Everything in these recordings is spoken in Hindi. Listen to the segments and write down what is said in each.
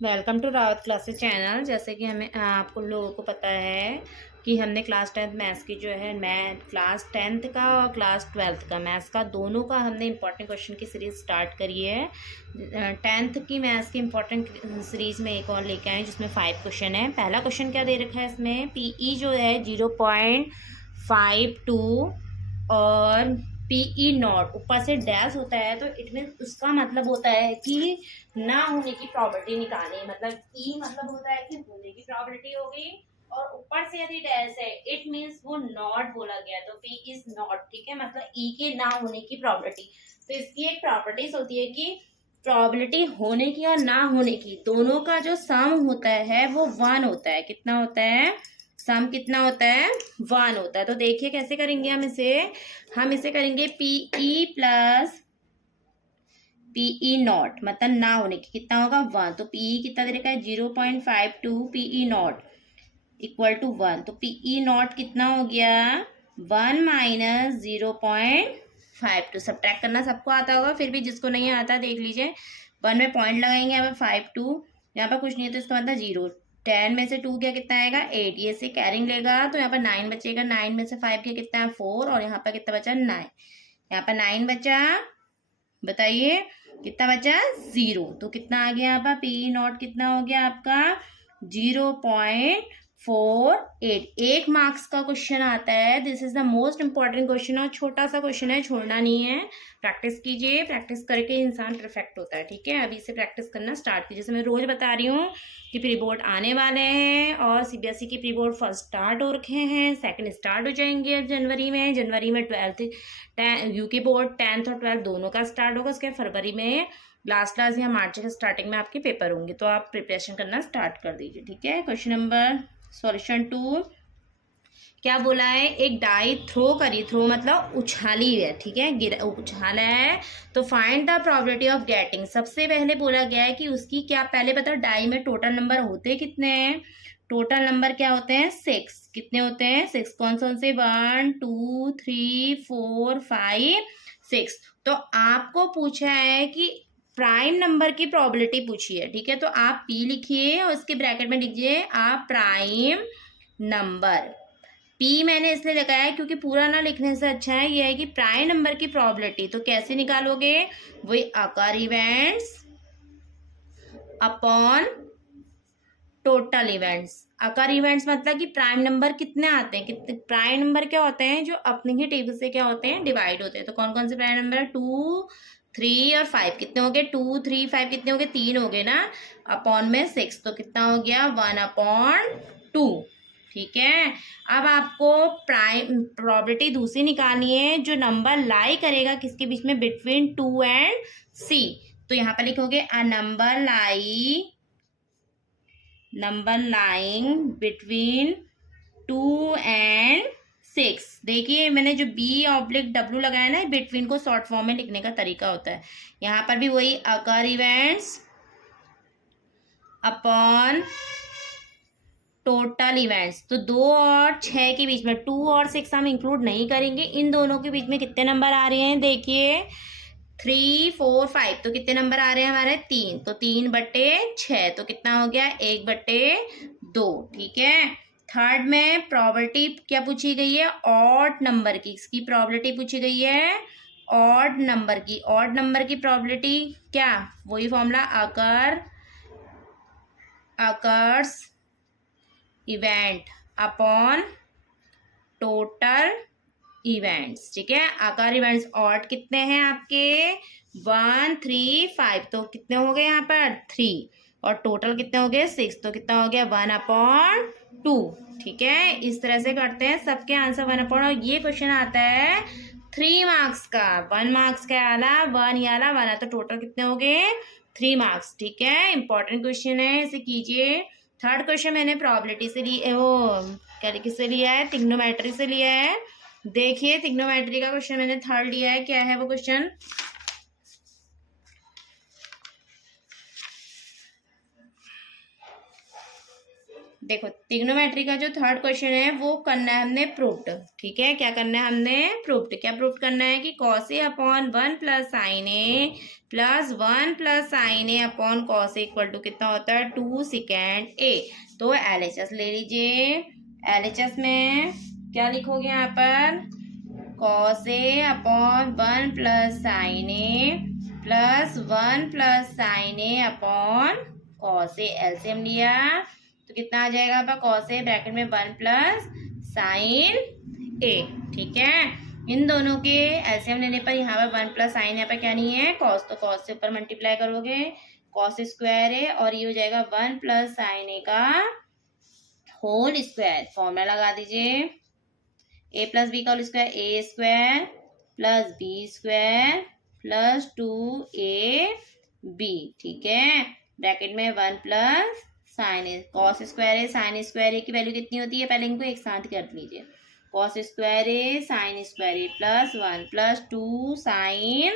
Welcome to Rawat classes channel. जैसे कि हमें आपको लोगों को पता है कि हमने क्लास 10th मैथ्स की जो है क्लास 10th का और क्लास 12th का मैथ्स का दोनों का हमने इंपॉर्टेंट क्वेश्चन की सीरीज़ स्टार्ट करी है। 10th की मैथ्स की इंपॉर्टेंट सीरीज़ में एक और लेके आए जिसमें 5 क्वेश्चन है। पहला क्वेश्चन क्या दे रखा है इसमें, पीई जो है 0.52 और पीई नॉट ऊपर से डैश होता है, तो इट मीन उसका मतलब होता है कि ना होने की प्रॉपर्टी निकालें। मतलब ई मतलब होता है कि होने की प्रॉपर्टी होगी और ऊपर से यदि डैश है इट मीन्स वो नॉट बोला गया, तो पी इज नॉट। ठीक है, मतलब ई के ना होने की प्रॉपर्टी। तो इसकी एक प्रॉपर्टीज होती है कि प्रॉबिलिटी होने की और ना होने की दोनों का जो सम होता है वो 1 होता है। कितना होता है? सम कितना होता है? 1 होता है। तो देखिए कैसे करेंगे हम इसे करेंगे पीई प्लस पीई नॉट, मतलब ना होने की कितना होगा 1। तो पीई कितना दे रखा है 0.52 पीई नॉट इक्वल टू 1। तो पीई नॉट कितना हो गया 1 माइनस 0.52। सब्ट्रैक्ट करना सबको आता होगा, फिर भी जिसको नहीं आता देख लीजिए। 1 में पॉइंट लगाएंगे, यहाँ पे 52, यहाँ पर कुछ नहीं है तो इसका मतलब 0। 10 में से 2 क्या कितना आएगा 8, ये से कैरिंग लेगा तो यहाँ पर 9 बचेगा। 9 में से 5 क्या कितना है 4, और यहाँ पर कितना बचा 9। यहाँ पर 9 बचा, बताइए कितना बचा 0। तो कितना आ गया यहाँ पर पी नॉट कितना हो गया आपका 0.48। 1 मार्क्स का क्वेश्चन आता है। This is the most important question और छोटा सा क्वेश्चन है, छोड़ना नहीं है। प्रैक्टिस कीजिए, प्रैक्टिस करके इंसान परफेक्ट होता है। ठीक है, अभी से प्रैक्टिस करना स्टार्ट कीजिए। जैसे मैं रोज बता रही हूँ कि प्री बोर्ड आने वाले हैं और सीबीएसई की प्री बोर्ड फर्स्ट स्टार्ट हो रखे हैं, सेकंड स्टार्ट हो जाएंगे अब जनवरी में 12th यूके बोर्ड 10th और 12th दोनों का स्टार्ट होगा। उसके फरवरी में लास्ट क्लास या मार्च के स्टार्टिंग में आपके पेपर होंगे, तो आप प्रिपरेशन करना स्टार्ट कर दीजिए। ठीक है, क्वेश्चन नंबर सॉल्यूशन 2 क्या बोला है, एक डाई थ्रो करी, थ्रो मतलब उछाली है। ठीक है, गिरा उछाला है। तो find the probability of getting. सबसे पहले बोला गया है कि उसकी क्या, पहले बताओ डाई में टोटल नंबर होते कितने हैं। टोटल नंबर क्या होते हैं 6। कितने होते हैं 6। कौन कौन से 1 2 3 4 5 6। तो आपको पूछा है कि प्राइम नंबर की प्रोबेबिलिटी पूछी है। ठीक है, तो आप पी लिखिए और उसके ब्रैकेट में लिखिए आप प्राइम नंबर। पी मैंने इसलिए लगाया है क्योंकि पूरा ना लिखने से अच्छा है यह है कि प्राइम नंबर की प्रोबेबिलिटी। तो कैसे निकालोगे, वही अकर इवेंट्स अपॉन टोटल इवेंट्स। अकर इवेंट्स मतलब कि प्राइम नंबर कितने आते हैं, कितने प्राइम नंबर क्या होते हैं जो अपनी ही टेबल से क्या होते हैं डिवाइड होते हैं। तो कौन कौन से प्राइम नंबर 2 3 और 5 कितने हो गए 2 3 5 कितने हो गए 3 हो गए ना, अपॉन में 6 तो कितना हो गया 1/2। ठीक है, अब आपको प्राइम प्रोबेबिलिटी दूसरी निकालनी है जो नंबर लाई करेगा किसके बीच में, बिटवीन 2 एंड सी। तो यहाँ पर लिखोगे a number lying between 2 and 6। देखिए मैंने जो B/W लगाया ना, बिटवीन को शॉर्ट फॉर्म में लिखने का तरीका होता है। यहाँ पर भी वही अकर इवेंट्स अपॉन टोटल इवेंट्स। तो 2 और 6 के बीच में 2 और 6 हम इंक्लूड नहीं करेंगे। इन दोनों के बीच में कितने नंबर आ रहे हैं, देखिए 3 4 5। तो कितने नंबर आ रहे हैं हमारे 3। तो 3/6 तो कितना हो गया 1/2। ठीक है, थर्ड में प्रोबेबिलिटी क्या पूछी गई है, ऑड नंबर की। इसकी प्रोबेबिलिटी पूछी गई है ऑड नंबर की। ऑड नंबर की प्रोबेबिलिटी क्या, वही formula occurs event upon total events. ठीक है, अकर इवेंट्स ऑड कितने हैं आपके 1 3 5, तो कितने हो गए यहाँ पर 3, और टोटल कितने हो गए 6, तो कितना हो गया 1/2। ठीक है, इस तरह से करते हैं सबके आंसर 1/, और ये क्वेश्चन आता है 3 मार्क्स का। 1 मार्क्स का आला 1 ये आला 1, तो टोटल कितने हो गए 3 मार्क्स। ठीक है, इंपॉर्टेंट क्वेश्चन है, इसे कीजिए। थर्ड क्वेश्चन मैंने प्रोबेबिलिटी से लिए, वो क्या किससे लिया है, ट्रिग्नोमेट्री से लिया है। देखिए ट्रिग्नोमेट्री का क्वेश्चन मैंने थर्ड लिया है, क्या है वो क्वेश्चन, देखो ट्रिग्नोमेट्री का जो थर्ड क्वेश्चन है वो करना है हमने प्रूव्ड, ठीक है। क्या करना है हमने? प्रूव्ड। क्या प्रूव करना है कि cos A upon 1 plus sine A plus 1 plus sine A upon cos A equal to कितना होता है? 2 सेकेंड ए। तो एलएचएस ले लीजिए। एलएचएस में क्या लिखोगे यहाँ पर? Cos A upon 1 plus sine A plus 1 plus sine A upon cos A. LCM लिया तो कितना आ जाएगा आपका? कॉस ए ब्रैकेट में 1 प्लस साइन ए, ठीक है। इन दोनों के एलसीएम लेने पर यहाँ पर 1 प्लस साइन यहाँ पर क्या नहीं है? कॉस। तो कॉस से ऊपर मल्टीप्लाई करोगे कॉस स्क्वायर है और ये हो जाएगा 1 प्लस साइन ए का होल स्क्वायर। फॉर्मूला लगा दीजिए। ए प्लस बी का whole square A square plus B square plus 2 AB, ठीक है। ब्रैकेट में 1 plus sine A. Cos square A sine square A की वैल्यू कितनी होती है? पहले इनको एक साथ कर लीजिए। Cos square A sine square A plus 1 plus 2 sign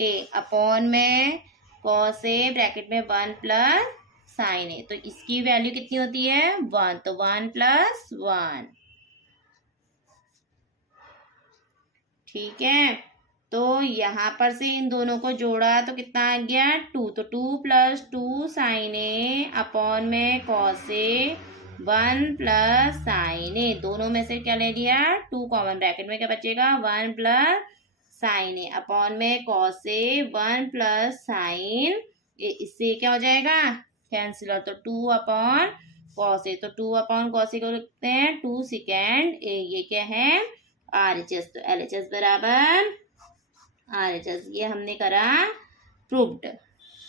A upon में कॉस ए ब्रैकेट में 1 प्लस साइन ए। तो इसकी वैल्यू कितनी होती है? 1। तो 1 प्लस 1, ठीक है। तो यहाँ पर से इन दोनों को जोड़ा तो कितना आ गया? 2। तो 2 प्लस 2 साइन ए अपॉन में कॉस ए 1 प्लस साइन ए। दोनों में से क्या ले लिया? 2 कॉमन। ब्रैकेट में क्या बचेगा? 1 प्लस साइन ए अपॉन में कॉस ए 1 प्लस साइन ए। इससे क्या हो जाएगा? कैंसिल। और तो 2 अपॉन कॉस ए। तो 2 अपॉन कॉस ए को लिखते हैं 2 सेकेंड ए। ये क्या है? आरएचएस। तो एलएचएस बराबर आरएचएस। ये हमने करा प्रूव्ड,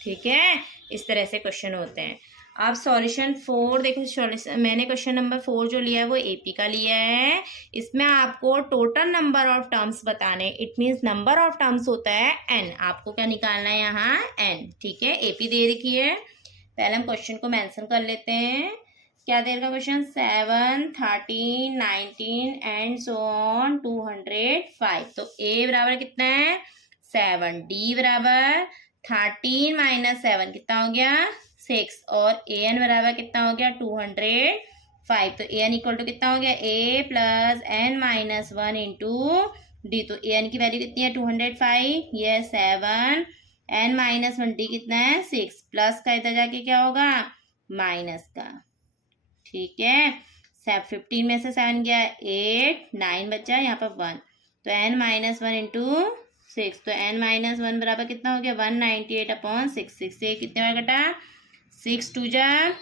ठीक है। इस तरह से क्वेश्चन होते हैं। अब सॉल्यूशन 4 देखो। सॉल्यूशन मैंने क्वेश्चन नंबर 4 जो लिया है वो एपी का लिया है। इसमें आपको टोटल नंबर ऑफ टर्म्स बताने। It means number of terms होता है n। आपको क्या निकालना है यहाँ? n, ठीक है। एपी दे रखी है। पहले हम क्वेश्चन को मेंशन कर लेते हैं। क्या दे रखा क्वेश्चन? 7, 13, 19 and so on 205। तो ए बराबर कितना है? 7। डी बराबर 13 माइनस 7 कितना हो गया? 6। और ए एन बराबर कितना हो गया? 205। तो ए एन इक्वल टू कितना हो गया? A plus N minus 1 into D. तो ए एन की वैल्यू कितनी है? 205। ये 7 एन माइनस 1 डी कितना है? 6। प्लस का इधर जाके क्या होगा? माइनस का, ठीक है। 15 में से 7 गया 8, 9 बचा यहाँ पर 1। तो n माइनस 1 इंटू 6। तो n माइनस 1 बराबर कितना हो गया? 198 अपॉन 6। 6 से कितने बार कटा? 6 2 जा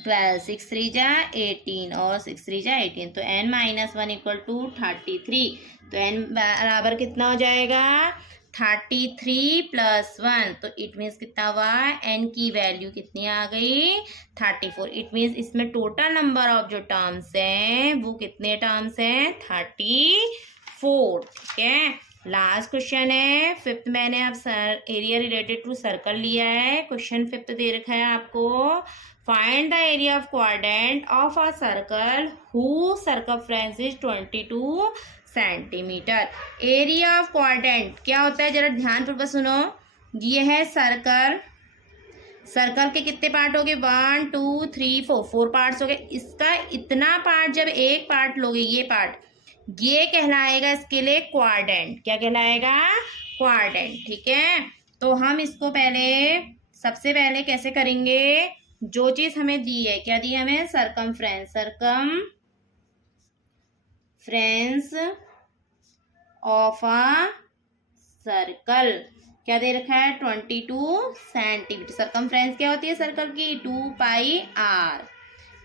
12, 6 3 जा 18 और 6 3 जा 18। तो n माइनस 1 इक्वल टू 33। तो n बराबर कितना हो जाएगा? 33 प्लस 1। तो इट मीन्स कितना हुआ? n की वैल्यू कितनी आ गई? 34। इट मीन्स इसमें टोटल नंबर ऑफ जो टर्म्स हैं वो कितने टर्म्स हैं? 34, ठीक है। लास्ट क्वेश्चन है 5th। मैंने अब एरिया रिलेटेड टू सर्कल लिया है। क्वेश्चन 5th दे रखा है आपको। Find the area of quadrant of a circle who circumference is 22 centimetre. Area of quadrant क्या होता है? जरा ध्यानपूर्वक सुनो। ये है सर्कल। सर्कल के कितने पार्ट हो गए? 1 2 3 4, 4 पार्ट्स हो गए। इसका इतना पार्ट जब एक पार्ट लोगे, ये पार्ट, ये कहलाएगा इसके लिए क्वाड्रेंट। क्या कहलाएगा? क्वाड्रेंट, ठीक है। तो हम इसको सबसे पहले कैसे करेंगे? जो चीज हमें दी है, क्या दी है हमें? Circumference. Circumference of a circle क्या दे रखा है? 22 सेंटीमीटर। सर्कमफ्रेंस क्या होती है सर्कल की? 2 पाई आर।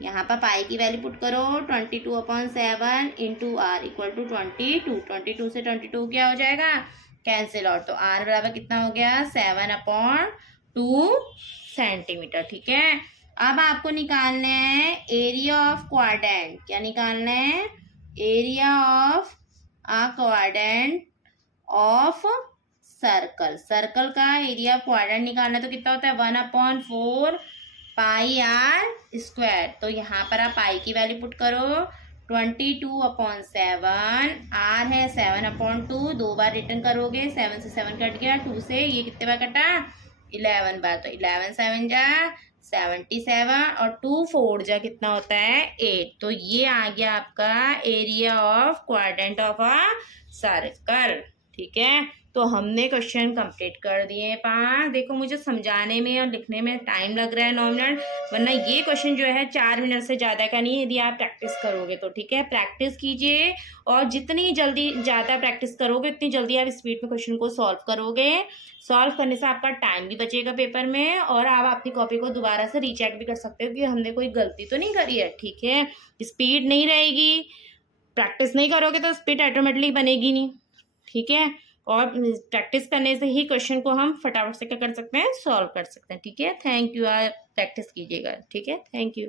यहाँ पर पाई की वैल्यू पुट करो। 22/7 इंटू आर इक्वल टू 22। 22 से 22 क्या हो जाएगा? कैंसिल। और तो आर बराबर कितना हो गया? 7/2 सेंटीमीटर, ठीक है। अब आपको निकालना है एरिया ऑफ क्वाड्रेंट। क्या निकालना है? Area of a quadrant of circle. Circle का एरिया ऑफ क्वाड्रेंट निकालना है तो कितना होता है? 1/4 पाई आर स्क्वायर। तो यहाँ पर आप पाई की वैल्यू पुट करो। 22/7 आर है 7/2। 2 बार रिटर्न करोगे, 7 से 7 कट गया, 2 से ये कितने बार कटा? 11 बार। तो 11 7 जा 77 और 2 4 जा कितना होता है 8। तो ये आ गया आपका area of quadrant of a circle. ठीक है, तो हमने क्वेश्चन कंप्लीट कर दिए 5। देखो मुझे समझाने में और लिखने में टाइम लग रहा है 9 मिनट, वरना ये क्वेश्चन जो है 4 मिनट से ज़्यादा का नहीं है यदि आप प्रैक्टिस करोगे तो। ठीक है, प्रैक्टिस कीजिए और जितनी जल्दी ज़्यादा प्रैक्टिस करोगे उतनी जल्दी आप स्पीड में क्वेश्चन को सॉल्व करोगे। सॉल्व करने से आपका टाइम भी बचेगा पेपर में और आप अपनी कॉपी को दोबारा से रीचेक भी कर सकते हो कि हमने कोई गलती तो नहीं करी है। ठीक है, स्पीड नहीं रहेगी, प्रैक्टिस नहीं करोगे तो स्पीड ऑटोमेटिकली बनेगी नहीं। ठीक है, और प्रैक्टिस करने से ही क्वेश्चन को हम फटाफट से क्या कर सकते हैं, सॉल्व कर सकते हैं। ठीक है, थैंक यू, आप प्रैक्टिस कीजिएगा। ठीक है, थैंक यू।